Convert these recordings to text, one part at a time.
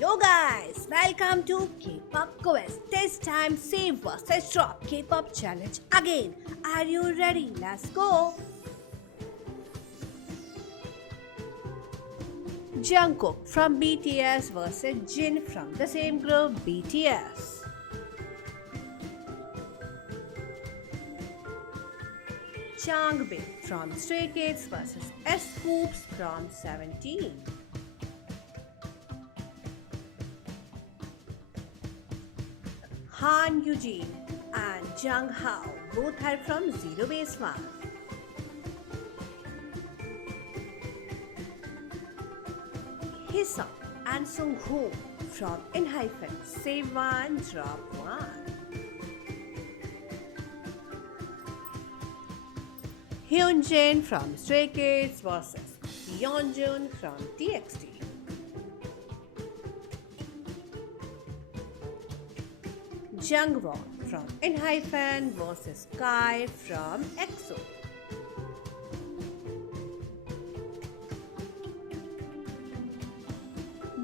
Yo guys, welcome to K-pop Quest. This time Save vs Drop K-pop challenge again. Are you ready? Let's go. Jungkook from BTS vs Jin from the same group BTS. Changbin from Stray Kids vs S-Scoops from 17. Han Eugene and Jung Hao both are from Zero Base One. Hisung and Sung Ho from ENHYPEN Save One Drop One. Hyunjin from Stray Kids vs Yeonjun from TXT. Jungwon from ENHYPEN vs Kai from EXO.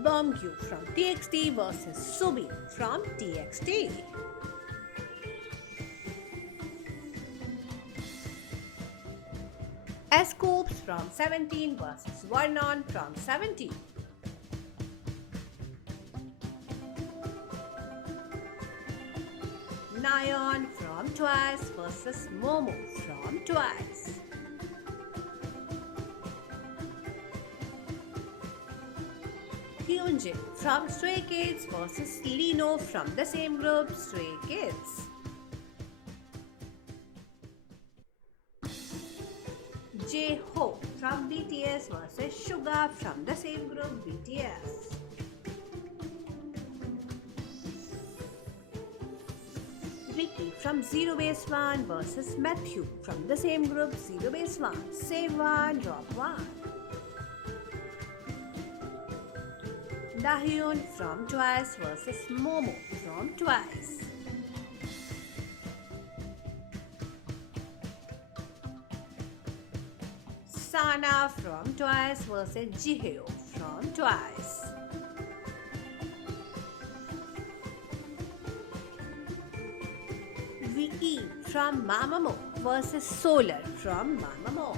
Beomgyu from TXT vs Subin from TXT. S-Scoops from 17 vs Vernon from 17. Nayeon from Twice vs Momo from Twice. Hyunjin from Stray Kids vs Lino from the same group Stray Kids. J-Hope from BTS vs Suga from the same group BTS. Vicky from Zero Base One vs Matthew from the same group Zero Base One. Save one, drop one. Dahyun from Twice vs Momo from Twice. Sana from Twice vs Jihyo from Twice. Vicky from Mamamoo vs Solar from Mamamoo.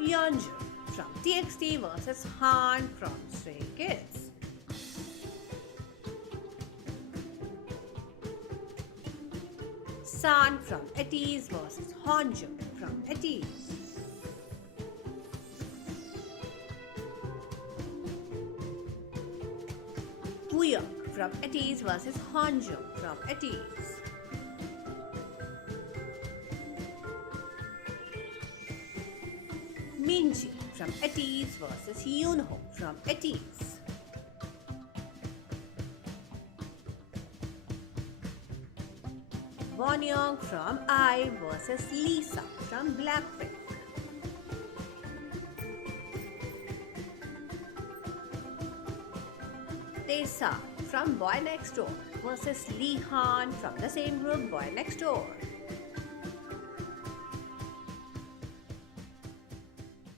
Yeonjun from TXT vs Han from Stray Kids. San from ATEEZ vs Honjun from ATEEZ. Wooyoung from ATEEZ vs Honjun from ATEEZ. Minji from ATEEZ vs Yoonho from ATEEZ. Wonyoung from I vs Lisa from Blackpink. Tessa from Boy Next Door vs Lee Han from the same group Boy Next Door.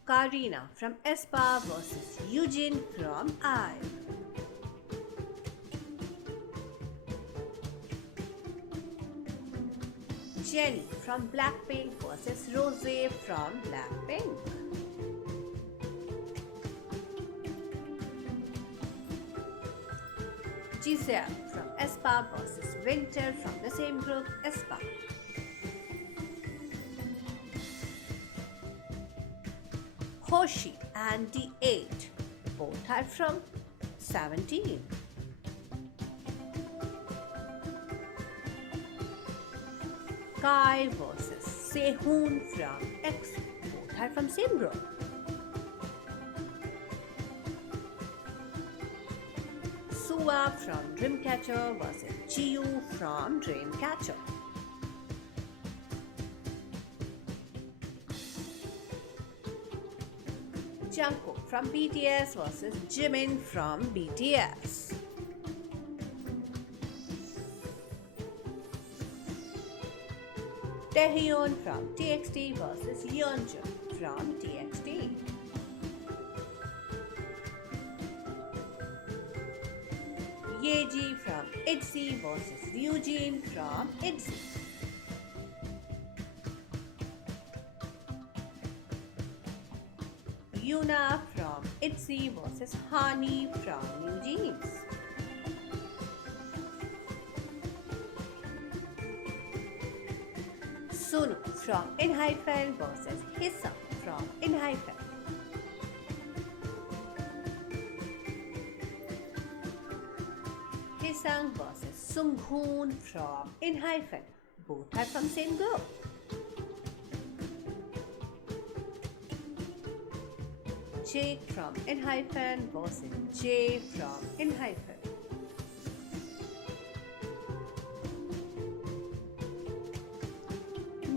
Karina from aespa vs Eugene from IVE. Jennie from Blackpink vs Rosé from Blackpink. Giselle from aespa vs Winter from the same group aespa. Hoshi and D8 both are from 17. Kai vs Sehun from EXO both are from same group. Suwa from Dreamcatcher vs Jiu from Dreamcatcher. Jungkook from BTS vs Jimin from BTS. Taehyun from TXT versus Yeonjun from TXT. Yeji from ITZY versus Ryujin from ITZY. Yuna from ITZY versus Hani from New Jeans. Sunu from ENHYPEN versus Hissam from ENHYPEN. Hissam versus Sunghoon from ENHYPEN. Both are from same group. Jake from ENHYPEN versus Jay from ENHYPEN.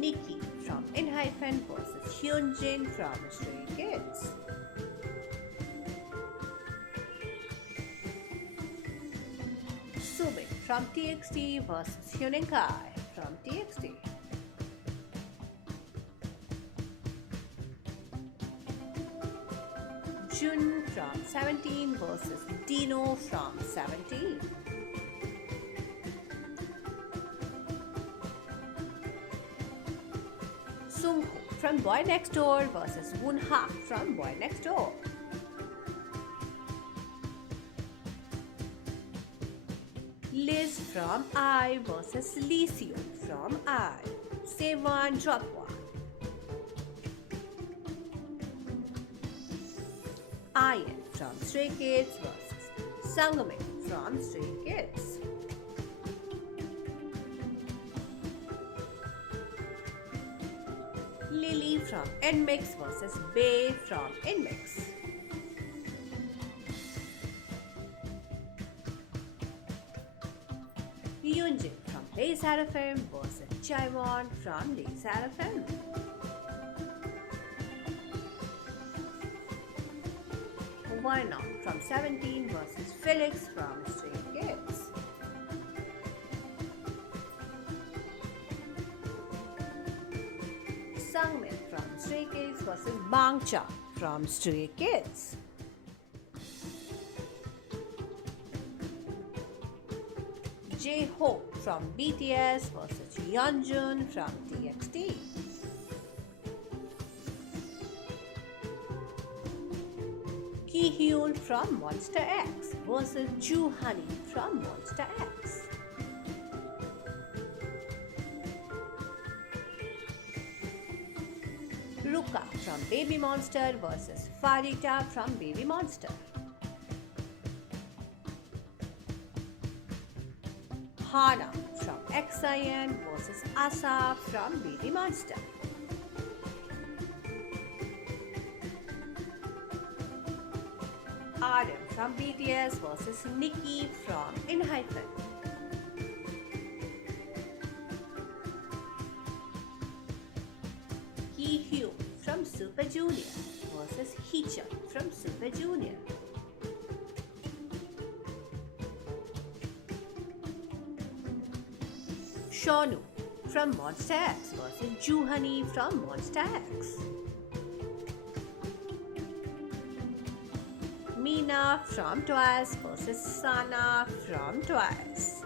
Nikki from ENHYPEN versus Hyunjin from Stray Kids. Subin from TXT versus Hyunin Kai from TXT. Jun from 17 versus Dino from 17. Sungho from Boy Next Door versus Woonha from Boy Next Door. Liz from I versus Licio from I. Save one, drop one. Ian from Stray Kids versus Sangmin from Stray Kids. Lily from NMIX versus Bae from NMIX. Yoonjin from Lay Seraphim versus Chaewon from Lay Seraphim. Why Not from 17 versus Felix from Stray Kids. Sangmin from Stray Kids versus Bangcha from Stray Kids. J-Hope from BTS versus Yeonjun from TXT. Kihyun from Monster X versus Joohoney from Monster X. Ruka from Baby Monster versus Farita from Baby Monster. Hana from XIN versus Asa from Baby Monster. Adam from BTS versus Nikki from ENHYPEN. Heehyun from Super Junior versus Heechul from Super Junior. Shonu from Monster X versus Joohoney from Monster X. Mina from Twice versus Sana from Twice.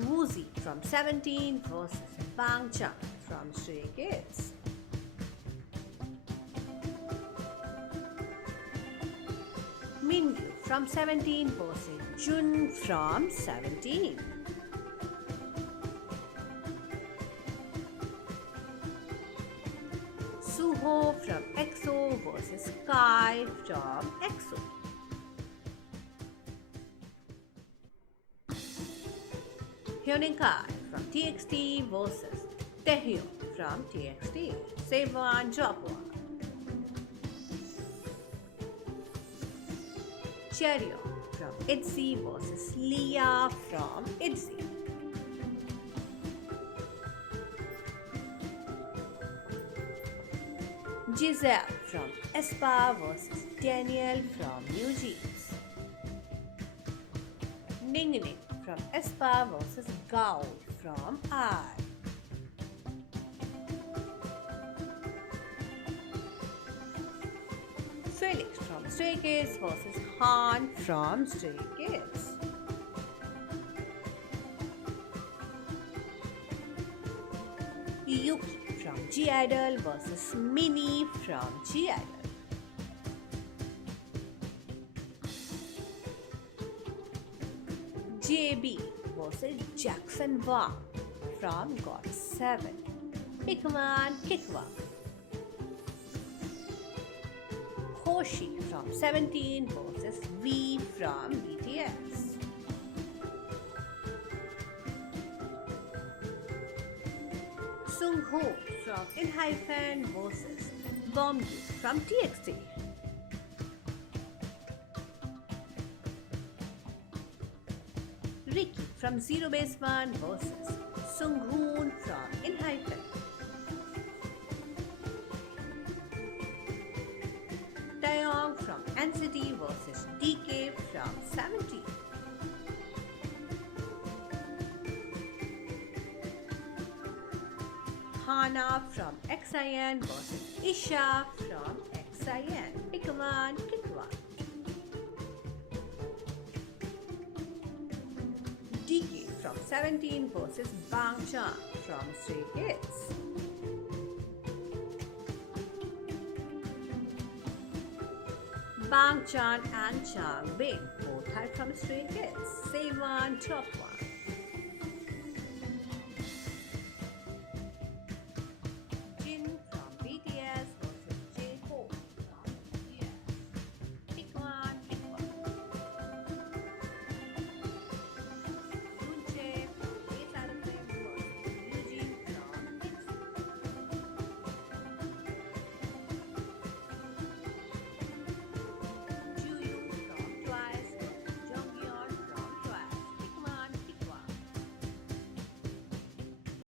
Woozi from 17 versus Bangchan from Stray Kids. Mingyu from 17 versus Jun from 17. Suho from EXO versus Kai from EXO. Hyunin Kai from TXT versus Taehyun from TXT. Save one, drop one. Cherio from ITZY versus Leah from ITZY. Giselle from aespa versus Daniel from New Jeans. Ning Ning from Espa versus Gao from I. Felix from Stray Kids versus Han from Stray Kids. Yuki from G-Idol versus Minnie from G-Idol. JB versus Jackson Wang from GOT7. Pick one, kick one. Hoshi from 17 versus V from BTS. Sungho from ENHYPEN versus Bomb from TXT. Ricky from Zero Base One versus Sunghoon from ENHYPEN. Taeyong from NCT versus DK from 17. Hana from XIN versus Isha from XIN. Pick one, kick one. DK from 17 versus Bang Chan from Stray Kids. Bang Chan and Chang Bing both are from Stray Kids. Save one, drop one.